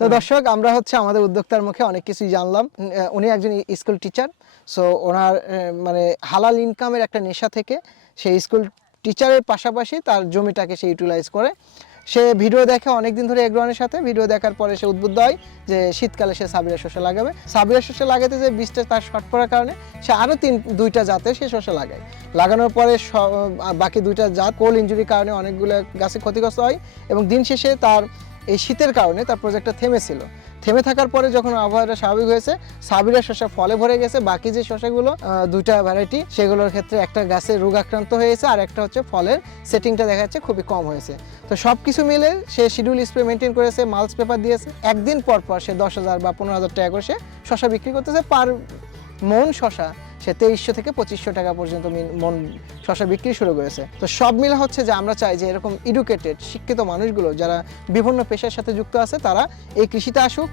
তো দর্শক, আমরা হচ্ছে আমাদের উদ্যোক্তার মুখে অনেক কিছুই জানলাম। উনি একজন স্কুল টিচার। সো ওনার মানে হালাল ইনকামের একটা নেশা থেকে সেই স্কুল টিচারের পাশাপাশি তার জমিটাকে সে ইউটিলাইজ করে। সে ভিডিও দেখে অনেকদিন ধরে এগ্রোয়ানের সাথে, ভিডিও দেখার পরে সে উদ্বুদ্ধ হয় যে শীতকালে সে সাবিরা শস্য লাগাবে। সাবিরা শস্য লাগাতে যে বীজটা তার শর্ট পড়ার কারণে সে আরও দুইটা জাতের সে শস্য লাগায়। লাগানোর পরে বাকি দুইটা জাত কোল ইঞ্জুরির কারণে অনেকগুলো গাছে ক্ষতিগ্রস্ত হয় এবং দিন শেষে তার এই শীতের কারণে তার প্রজেক্টটা থেমেছিল। থেমে থাকার পরে যখন আবহাওয়াটা স্বাভাবিক হয়েছে, সাবিরা শসা ফলে ভরে গেছে। বাকি যে শসাগুলো দুইটা ভ্যারাইটি, সেগুলোর ক্ষেত্রে একটা গাছে রোগ আক্রান্ত হয়েছে আর একটা হচ্ছে ফলের সেটিংটা দেখা যাচ্ছে খুবই কম হয়েছে। তো সব কিছু মিলে সে শিডিউল স্প্রে মেনটেন করেছে, মাল্চ পেপার দিয়েছে। একদিন পর পর সে 10,000 বা 15,000 টাকা করে সে শসা বিক্রি করতেছে। পার মন শসা সে 2300 থেকে 2500 টাকা পর্যন্ত মন শসা বিক্রি শুরু করেছে। তো সব মিলে হচ্ছে যে আমরা চাই যে এরকম এডুকেটেড শিক্ষিত মানুষগুলো যারা বিভিন্ন পেশার সাথে যুক্ত আছে তারা এই কৃষিতে আসুক।